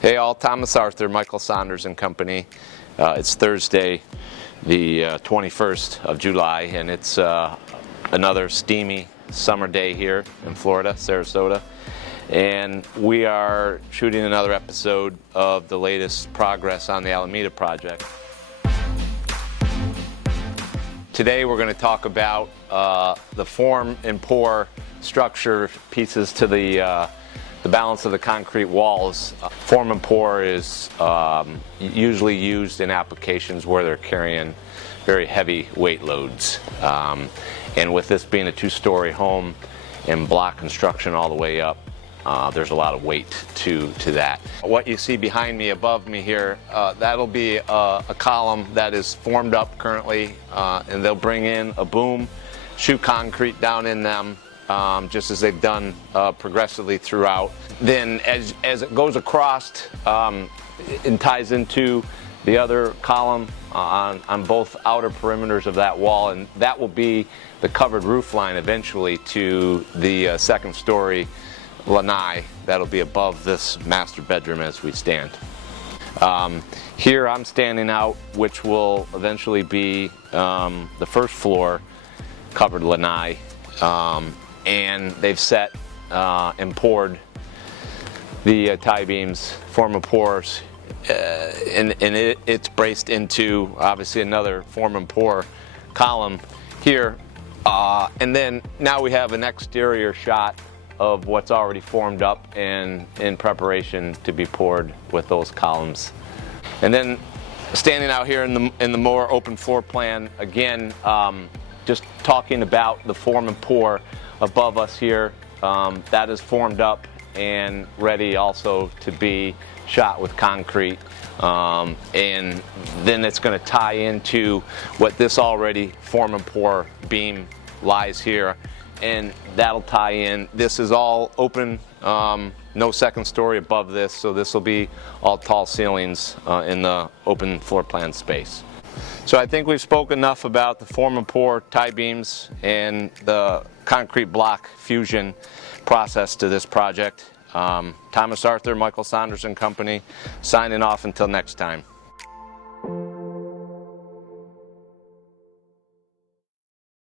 Hey all, Thomas Arthur, Michael Saunders and Company. It's Thursday, the 21st of July, and it's another steamy summer day here in Florida, Sarasota. And we are shooting another episode of the latest progress on the Alameda project. Today we're going to talk about the form and pour structure pieces to the balance of the concrete walls. Form and pour is usually used in applications where they're carrying very heavy weight loads. And with this being a two-story home and block construction all the way up, there's a lot of weight to that. What you see behind me, above me here, that'll be a column that is formed up currently, and they'll bring in a boom, shoot concrete down in them, just as they've done progressively throughout. Then as it goes across and ties into the other column on both outer perimeters of that wall, and that will be the covered roof line eventually to the second story lanai that'll be above this master bedroom as we stand. Here I'm standing out, which will eventually be the first floor covered lanai, and they've set and poured the tie beams, form and pours, and it's braced into obviously another form and pour column here, and then now we have an exterior shot of what's already formed up and in preparation to be poured with those columns. And then standing out here in the more open floor plan, again, just talking about the form and pour above us here, that is formed up and ready also to be shot with concrete, and then it's going to tie into what this already form and pour beam lies here, and that'll tie in. This is all open, no second story above this, so this will be all tall ceilings in the open floor plan space. So I think we've spoken enough about the form and pour tie beams and the concrete block fusion process to this project. Thomas Arthur, Michael Saunders and Company, signing off until next time.